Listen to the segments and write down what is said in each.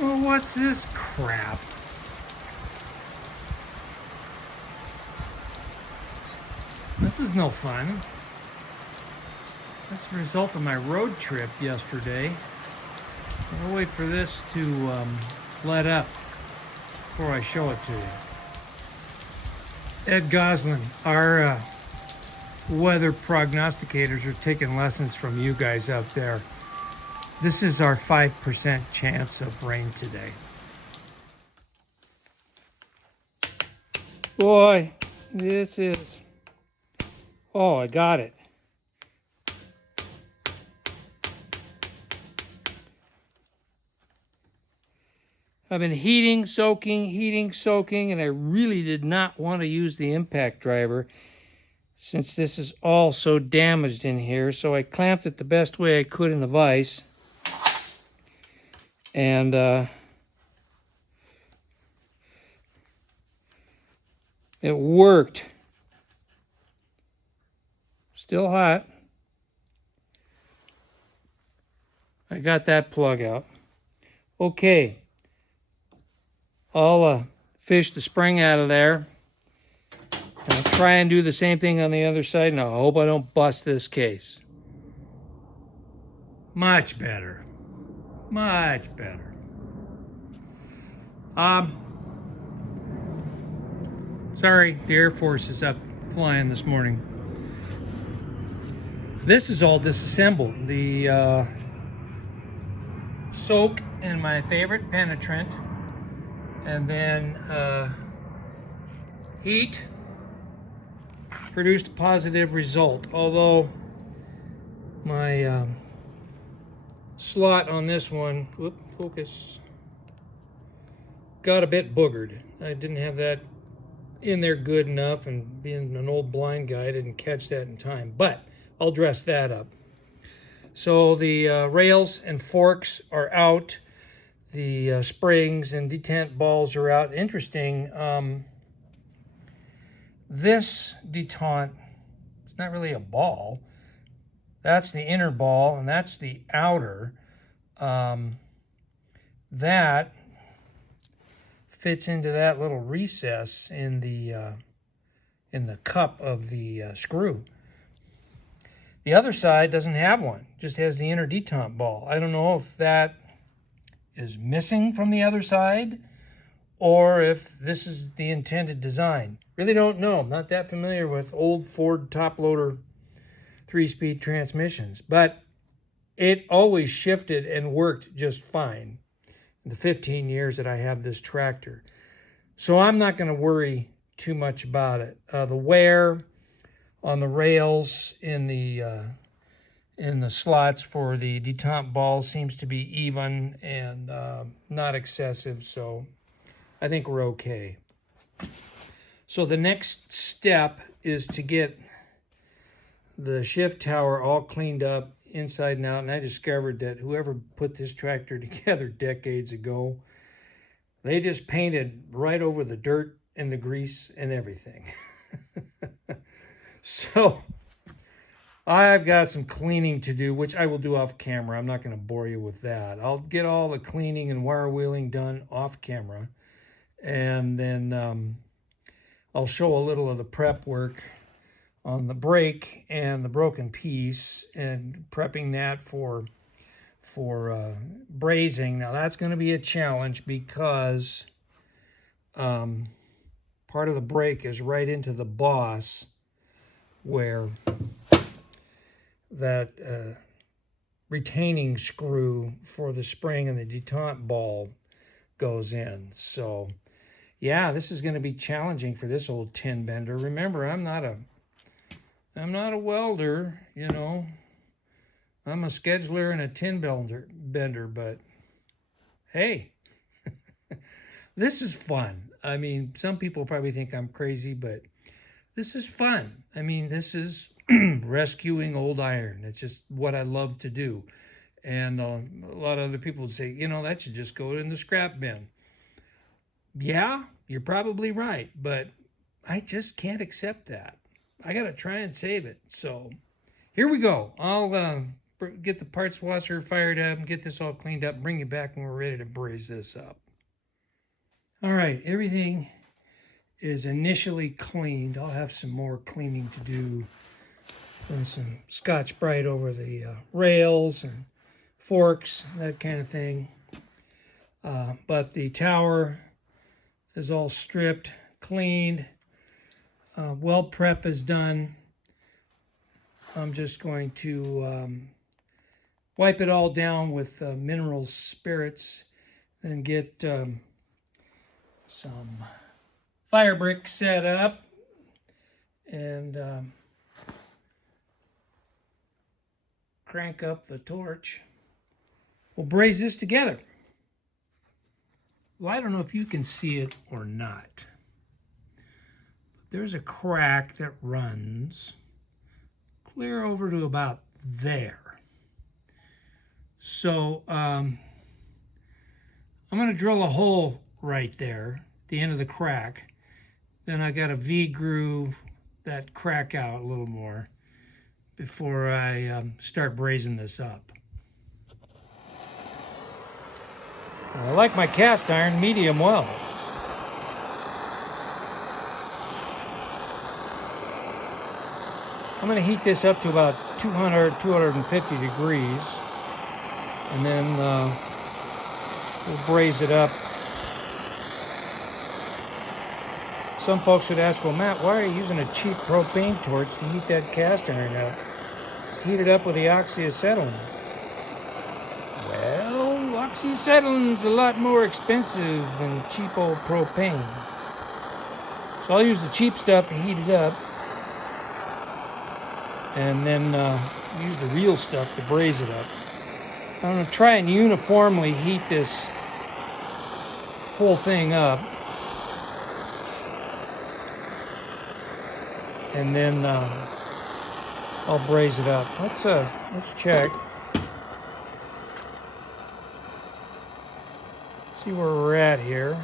Well, what's this crap? This is no fun. That's the result of my road trip yesterday. I'll wait for this to let up before I show it to you. Ed Goslin, our weather prognosticators are taking lessons from you guys out there. This is our 5% chance of rain today. Boy, this is... Oh, I got it. I've been heating, soaking, and I really did not want to use the impact driver since this is all so damaged in here. So I clamped it the best way I could in the vise. And it worked. Still hot. I got that plug out. Okay. I'll fish the spring out of there. And I'll try and do the same thing on the other side. And I hope I don't bust this case. Much better. Much better. Sorry, the Air Force is up flying this morning. This is all disassembled. The soak and my favorite penetrant, and then heat produced a positive result. Although my slot on this one, focus, got a bit boogered. I didn't have that in there good enough, and being an old blind guy, I didn't catch that in time. But I'll dress that up. So the rails and forks are out. The springs and detent balls are out. Interesting. This detent, it's not really a ball. That's the inner ball, and that's the outer. That fits into that little recess in the cup of the screw. The other side doesn't have one, just has the inner detent ball. I don't know if that is missing from the other side or if this is the intended design. Really don't know. I'm not that familiar with old Ford top loader 3-speed transmissions, but it always shifted and worked just fine in the 15 years that I have this tractor. So I'm not going to worry too much about it. The wear on the rails in the slots for the detent ball seems to be even and not excessive, so I think we're okay. So the next step is to get the shift tower all cleaned up inside and out, and I discovered that whoever put this tractor together decades ago, they just painted right over the dirt and the grease and everything. So I've got some cleaning to do, which I will do off camera. I'm not going to bore you with that. I'll get all the cleaning and wire wheeling done off camera, and then I'll show a little of the prep work on the brake and the broken piece and prepping that for brazing. Now that's going to be a challenge because part of the brake is right into the boss where that retaining screw for the spring and the detent ball goes in. So yeah, this is going to be challenging for this old tin bender. Remember, I'm not a welder, you know. I'm a scheduler and a tin bender, but hey, this is fun. I mean, some people probably think I'm crazy, but this is fun. I mean, this is rescuing old iron. It's just what I love to do. And a lot of other people would say, you know, that should just go in the scrap bin. Yeah, you're probably right, but I just can't accept that. I got to try and save it. So here we go. I'll get the parts washer fired up and get this all cleaned up, bring you back when we're ready to braze this up. All right, everything is initially cleaned. I'll have some more cleaning to do. Putting some Scotch-Brite over the rails and forks, that kind of thing. But the tower is all stripped, cleaned. Weld prep is done. I'm just going to wipe it all down with mineral spirits and get some fire brick set up and crank up the torch. We'll braze this together. Well, I don't know if you can see it or not. But there's a crack that runs clear over to about there. So I'm going to drill a hole right there, the end of the crack. Then I got a V-groove that crack out a little more before I start brazing this up. I like my cast iron medium well. I'm going to heat this up to about 200, 250 degrees, and then we'll braze it up. Some folks would ask, well, Matt, why are you using a cheap propane torch to heat that cast iron up? Just heat it up with the oxyacetylene. Well, oxyacetylene a lot more expensive than cheap old propane. So I'll use the cheap stuff to heat it up, and then use the real stuff to braze it up. I'm going to try and uniformly heat this whole thing up, and then I'll braze it up. Let's check. See where we're at here.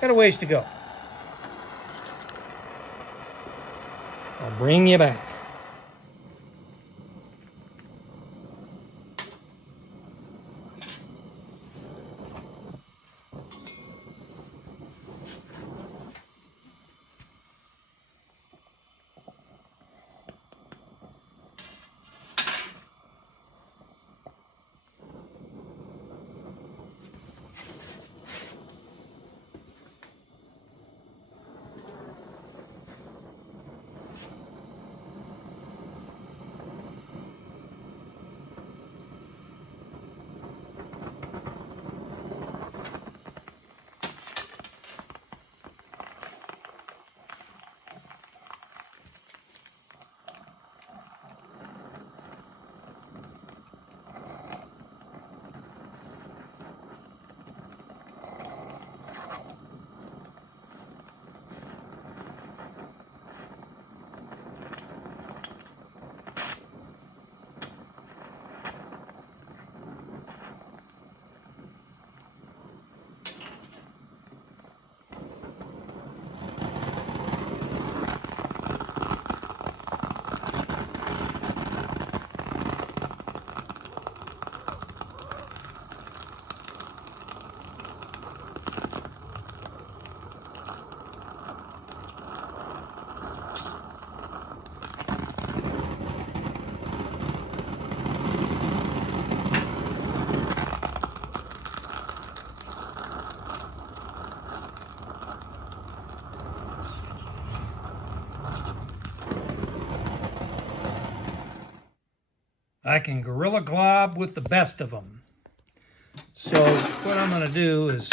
Got a ways to go. I'll bring you back. I can gorilla glob with the best of them. So what I'm going to do is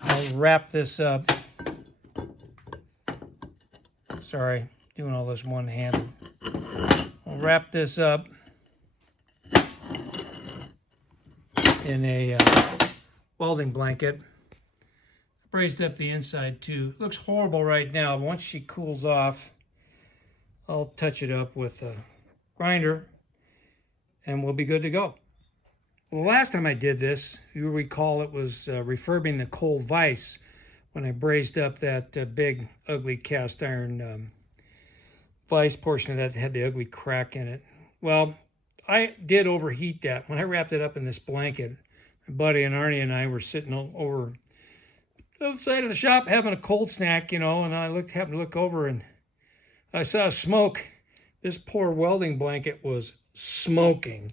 I'll wrap this up. Sorry, doing all this one-handed. I'll wrap this up in a welding blanket. Brazed up the inside too. Looks horrible right now, but once she cools off, I'll touch it up with a grinder and we'll be good to go. Well, the last time I did this, you recall it was refurbing the coal vise when I brazed up that big, ugly cast iron vise portion of that had the ugly crack in it. Well, I did overheat that. When I wrapped it up in this blanket, my buddy and Arnie and I were sitting over the other side of the shop having a cold snack, you know, and I happened to look over and I saw smoke. This poor welding blanket was smoking,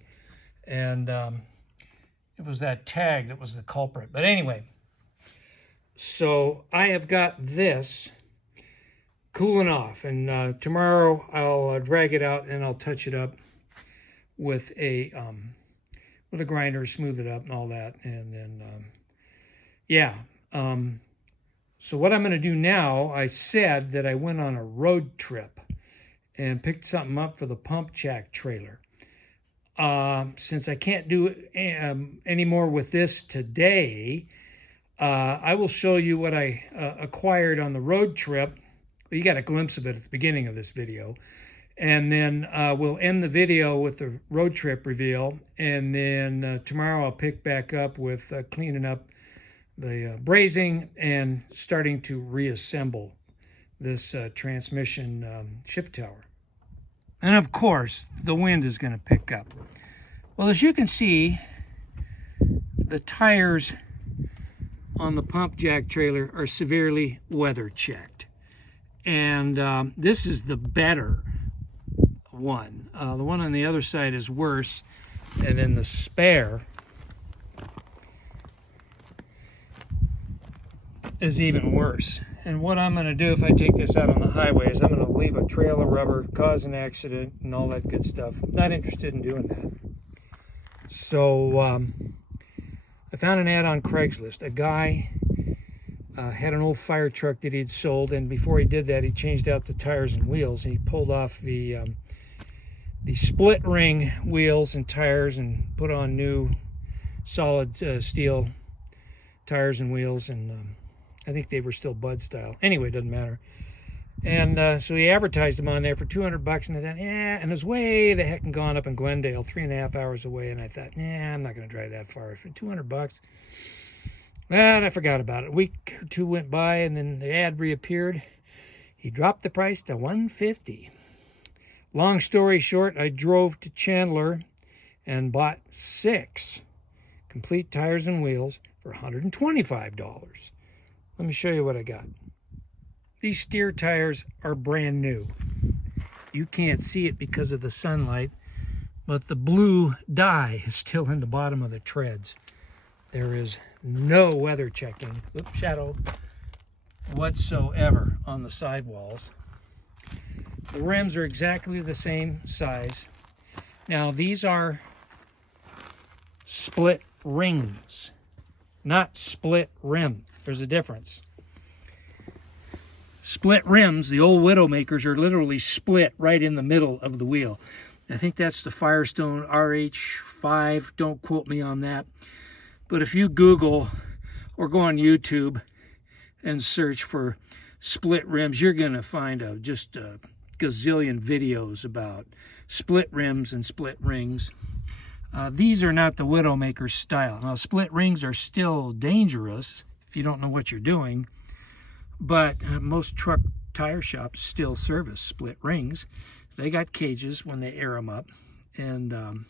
and it was that tag that was the culprit. But anyway, so I have got this cooling off, and tomorrow I'll drag it out and I'll touch it up with a grinder, smooth it up and all that, and then yeah. So what I'm going to do now, I said that I went on a road trip and picked something up for the pump jack trailer. Since I can't do any more with this today, I will show you what I acquired on the road trip. You got a glimpse of it at the beginning of this video. And then we'll end the video with the road trip reveal. And then tomorrow I'll pick back up with cleaning up the brazing and starting to reassemble this transmission shift tower. And of course, the wind is going to pick up. Well, as you can see, the tires on the pump jack trailer are severely weather checked. And this is the better one. The one on the other side is worse. And then the spare is even worse. And what I'm going to do if I take this out on the highway is I'm going to leave a trail of rubber, cause an accident, and all that good stuff. Not interested in doing that. So I found an ad on Craigslist. A guy had an old fire truck that he'd sold, and before he did that, he changed out the tires and wheels, and he pulled off the split ring wheels and tires and put on new solid steel tires and wheels, and I think they were still Bud style. Anyway, it doesn't matter. And so he advertised them on there for $200, and I thought, yeah, and it was way the heck and gone up in Glendale, 3.5 hours away, and I thought, nah, I'm not going to drive that far for $200. And I forgot about it. A week or two went by, and then the ad reappeared. He dropped the price to $150. Long story short, I drove to Chandler and bought 6 complete tires and wheels for $125. Let me show you what I got. These steer tires are brand new. You can't see it because of the sunlight, but the blue dye is still in the bottom of the treads. There is no weather checking, shadow, whatsoever on the sidewalls. The rims are exactly the same size. Now, these are split rings, not split rim. There's a difference. Split rims, the old Widowmakers, are literally split right in the middle of the wheel. I think that's the Firestone RH5. Don't quote me on that. But if you Google or go on YouTube and search for split rims, you're going to find just a gazillion videos about split rims and split rings. These are not the Widowmaker style. Now, split rings are still dangerous if you don't know what you're doing, but most truck tire shops still service split rings. They got cages when they air them up, and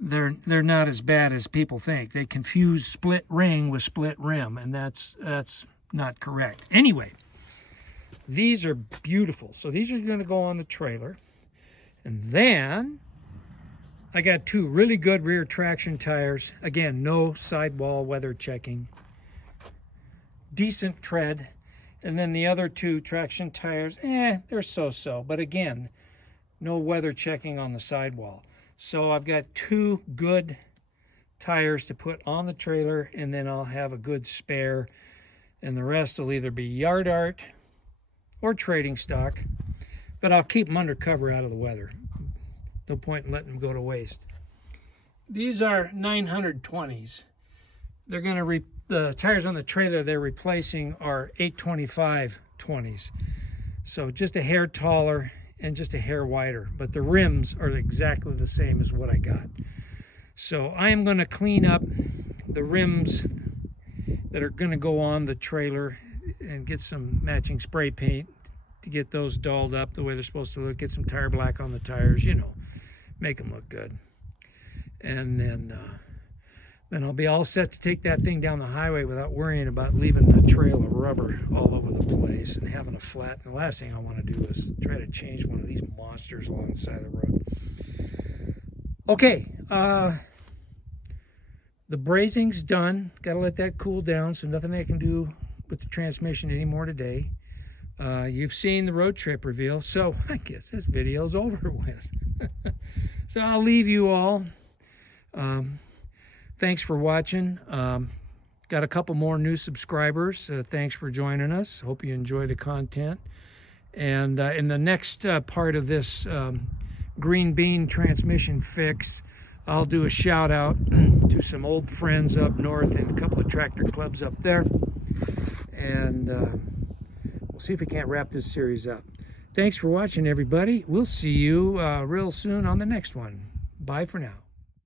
they're not as bad as people think. They confuse split ring with split rim, and that's not correct. Anyway, these are beautiful. So these are going to go on the trailer, and then I got 2 really good rear traction tires. Again, no sidewall weather checking. Decent tread. And then the other 2 traction tires, they're so-so. But again, no weather checking on the sidewall. So I've got 2 good tires to put on the trailer, and then I'll have a good spare. And the rest will either be yard art or trading stock. But I'll keep them under cover out of the weather. No point in letting them go to waste. These are 920s. They're going to the tires on the trailer they're replacing are 825 20s. So just a hair taller and just a hair wider, but the rims are exactly the same as what I got. So I am going to clean up the rims that are going to go on the trailer, and get some matching spray paint to get those dolled up the way they're supposed to look. Get some tire black on the tires, you know, make them look good. And then I'll be all set to take that thing down the highway without worrying about leaving a trail of rubber all over the place and having a flat. And the last thing I want to do is try to change one of these monsters along the side of the road. Okay, the brazing's done. Got to let that cool down, so nothing I can do with the transmission anymore today. You've seen the road trip reveal, so I guess this video's over with. So I'll leave you all. Thanks for watching. Got a couple more new subscribers. Thanks for joining us. Hope you enjoy the content. And in the next part of this green bean transmission fix, I'll do a shout out to some old friends up north and a couple of tractor clubs up there. And we'll see if we can't wrap this series up. Thanks for watching, everybody. We'll see you real soon on the next one. Bye for now.